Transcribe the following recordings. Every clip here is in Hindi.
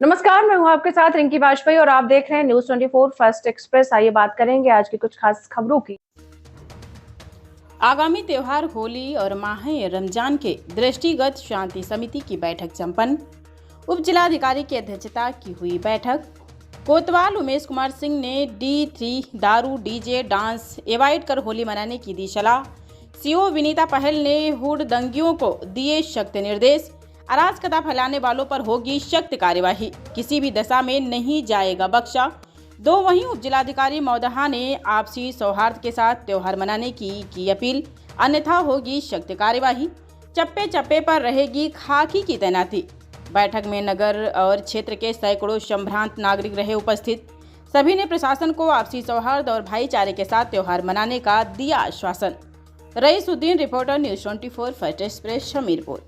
नमस्कार, मैं हूं आपके साथ रिंकी वाजपेयी और आप देख रहे हैं न्यूज 24 फर्स्ट एक्सप्रेस। आइए बात करेंगे आज की कुछ खास खबरों की। आगामी त्योहार होली और माह रमजान के दृष्टिगत शांति समिति की बैठक संपन्न। उप जिलाधिकारी की अध्यक्षता की हुई बैठक। कोतवाल उमेश कुमार सिंह ने D3 दारू डीजे डांस एवॉइड कर होली मनाने की दी सलाह। सीओ विनीता पहल ने हुड़दंगियों को दिए सख्त निर्देश। अराजकता फैलाने वालों पर होगी सख्त कार्यवाही, किसी भी दशा में नहीं जाएगा बख्शा। वहीं उप जिलाधिकारी मौदहा ने आपसी सौहार्द के साथ त्योहार मनाने की अपील, अन्यथा होगी सख्त कार्यवाही। चप्पे चप्पे पर रहेगी खाकी की तैनाती। बैठक में नगर और क्षेत्र के सैकड़ों संभ्रांत नागरिक रहे उपस्थित। सभी ने प्रशासन को आपसी सौहार्द और भाईचारे के साथ त्योहार मनाने का दिया आश्वासन। Raisuddin, reporter news 24 first express, Hamirpur.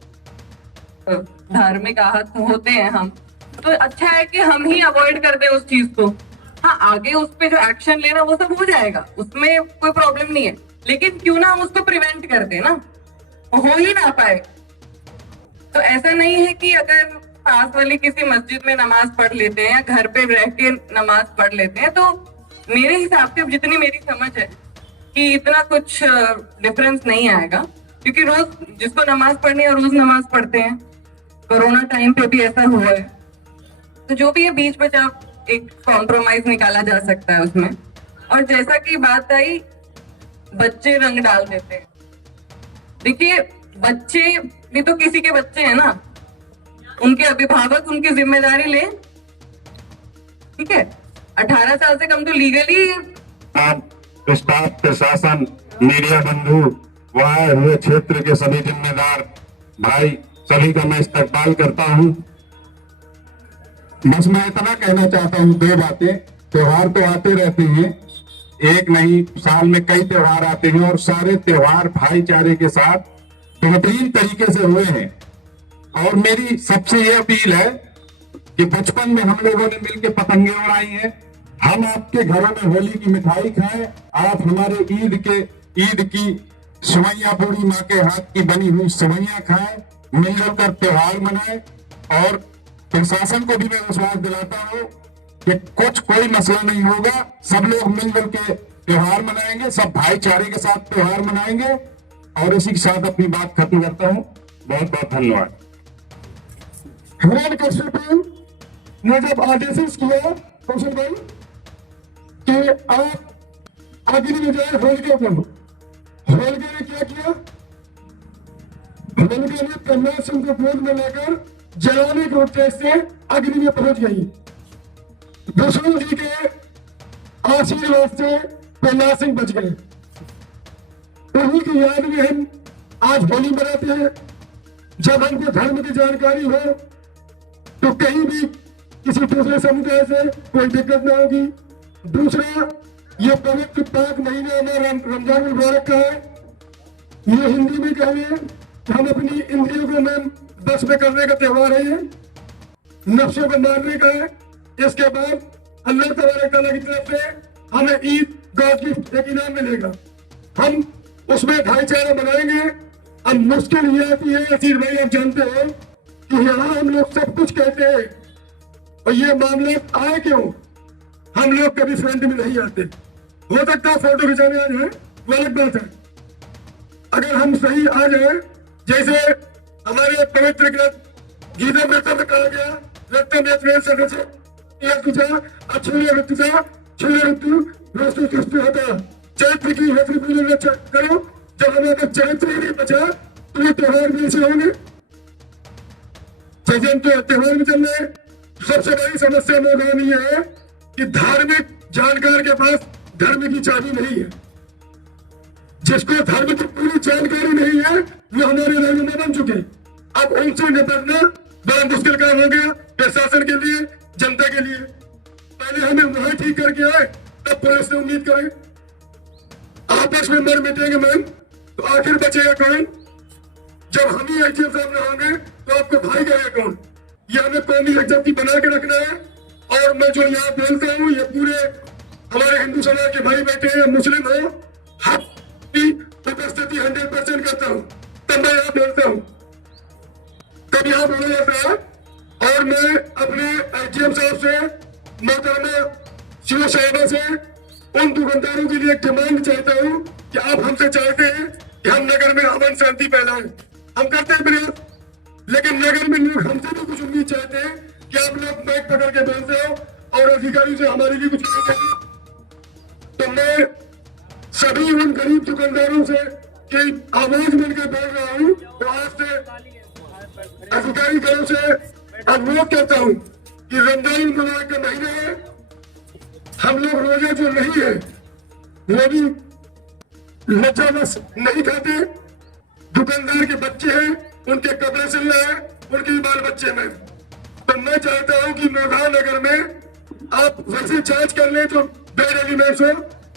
धार्मिक आहत होते हैं हम, तो अच्छा है कि हम ही अवॉइड कर दें उस चीज को। हाँ, आगे उस पे जो एक्शन लेना वो सब हो जाएगा, उसमें कोई प्रॉब्लम नहीं है, लेकिन क्यों ना हम उसको प्रिवेंट कर दें ना, हो ही ना पाए। तो ऐसा नहीं है कि अगर पास वाली किसी मस्जिद में नमाज पढ़ लेते हैं या घर पे रह के नमाज पढ़ लेते हैं, तो मेरे हिसाब से, जितनी मेरी समझ है, कि इतना कुछ डिफरेंस नहीं आएगा, क्योंकि रोज जिसको नमाज पढ़नी है रोज नमाज पढ़ते हैं। कोरोना टाइम पे भी ऐसा हुआ है, तो जो भी है बीच बचा एक कॉम्प्रोमाइज निकाला जा सकता है उसमें। और जैसा कि बात आई, बच्चे रंग डाल देते हैं। देखिए, बच्चे भी तो किसी के बच्चे हैं ना, उनके अभिभावक उनकी जिम्मेदारी लें। ठीक है, 18 साल से कम तो लीगली। स्टाफ, प्रशासन, मीडिया बंधु, वहां हुए क्षेत्र के सभी जिम्मेदार भाई, सभी का मैं इस्तकबाल करता हूं। बस मैं इतना कहना चाहता हूं, दो बातें। त्योहार तो आते रहते हैं, एक नहीं, साल में कई त्योहार आते हैं और सारे त्योहार भाईचारे के साथ बेहतरीन तरीके से हुए हैं। और मेरी सबसे ये अपील है कि बचपन में हम लोगों ने मिलकर पतंगे उड़ाई हैं, हम आपके घरों में होली की मिठाई खाएं, आप हमारे ईद की सेवैयां, बूढ़ी माँ के हाथ की बनी हुई सेवैयां खाएं, मिलजुल कर त्योहार मनाएं। और प्रशासन को भी मैं विश्वास दिलाता हूं कि कोई मसला नहीं होगा, सब लोग मिलजुल के त्योहार मनाएंगे, सब भाईचारे के साथ त्योहार मनाएंगे। और इसी के साथ अपनी बात खत्म करता हूं। बहुत बहुत धन्यवाद। हिरण कश्यप ने जब आदेश किया कौशल भाई कि आप अग्नि में जाए होलिका को, होलिका ने क्या किया? होलिका ने प्रहलाद सिंह को गोद में लेकर जलाने के उद्देश्य से अग्नि में पहुंच गई। दुश्मन जी के आशीर्वाद से प्रहलाद सिंह बच गए। उन्हीं की याद में हम आज होली मनाते हैं। जब हमको धर्म की जानकारी हो तो कहीं भी किसी दूसरे समुदाय से कोई दिक्कत ना होगी। दूसरा, ये पवित्र पाक महीना हमारा रमजान मुबारक का है। ये हिंदी में कहें कि हम अपनी इंद्रियों को मन बस में करने का त्योहार है, ये नफ्सों को मारने का है। इसके बाद अल्लाह तबारक तआला की तरफ से हमें ईद गॉड गिफ्ट एक इनाम मिलेगा, हम उसमें भाईचारा बनाएंगे। अब मुश्किल ये आती है, असीर भाई आप जानते हो कि यहाँ हम लोग सब कुछ कहते हैं और ये मामले आए क्यों? हम लोग कभी फ्रंट में नहीं आते। हो सकता है फोटो खिंचाने आ जाए, वो अलग बात है। अगर हम सही आ जाए, जैसे हमारे पवित्र ग्रंथ गीता में कहा गया, रत्न में सदस्य चरित्र की हेतु करो। जब हमारा चरित्र ही नहीं बचा तो ये त्योहार भी ऐसे होंगे। त्योहार में चल रहे, सबसे बड़ी समस्या मौजूद ये है कि धार्मिक जानकार के पास धर्म की चाबी नहीं है। जिसको धर्म की पूरी जानकारी नहीं है वो हमारे राज्य में बन चुके। अब उनसे निपटना बड़ा मुश्किल काम हो गया प्रशासन के लिए, जनता के लिए। पहले हमें वहां ठीक करके आए, तब पुलिस से उम्मीद करें। आपस में मर मिटेंगे मन, तो आखिर बचेगा कौन? जब हम ही एक सामने होंगे तो आपको भाई गएगा कौन? ये हमें कौमी यकजहती बना के रखना है। और मैं जो यहाँ बोलता हूँ, ये पूरे हमारे हिंदू समाज के भाई बैठे हैं, मुस्लिम हो, हक की उपस्थिति 100% करता हूँ। तब मैं यहाँ बोलता हूँ। कब यहाँ बोला जाता है और मैं अपने एसडीएम साहब से, मोहतरमा शिव साहिबा से उन दुकानदारों के लिए डिमांड चाहता हूँ कि आप हमसे चाहते हैं कि हम नगर में अमन शांति फैलाएं, हम करते हैं प्रयास, लेकिन नगर में लोग हमसे भी कुछ उम्मीद चाहते हैं कि आप लोग माइक पकड़ के बोलते हो और अधिकारियों से हमारे लिए कुछ नहीं कहते। तो मैं सभी उन गरीब दुकानदारों से कि आवाज मिलकर बोल रहा हूँ, तो आज से अधिकारी गणों से अनुरोध करता हूँ कि रमजान मुबारक का महीना है, हम लोग रोजे जो नहीं है वो भी लज्जावश नहीं खाते। दुकानदार के बच्चे हैं, उनके कपड़े सिल रहे हैं, उनके बाल बच्चे में। तो मैं चाहता हूँ कि नोधा नगर में आप वैसे जांच कर लें जो बेड एलिमेंट्स हो,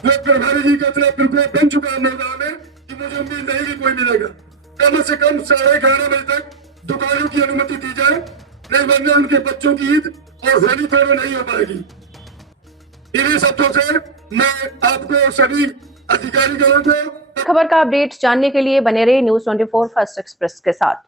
वो प्रभारी जी का इतना बिल्कुल बन चुका है नोधा में कि मुझे उम्मीद नहीं कि कोई मिलेगा। कम से कम 11:30 बजे तक दुकानों की अनुमति दी जाए, नहीं वरना उनके बच्चों की ईद और होली पर्व नहीं हो पाएगी। इन्हीं शब्दों से मैं आपको सभी अधिकारीगणों को खबर का अपडेट जानने के लिए बने रहे न्यूज़ 24 फर्स्ट एक्सप्रेस के साथ।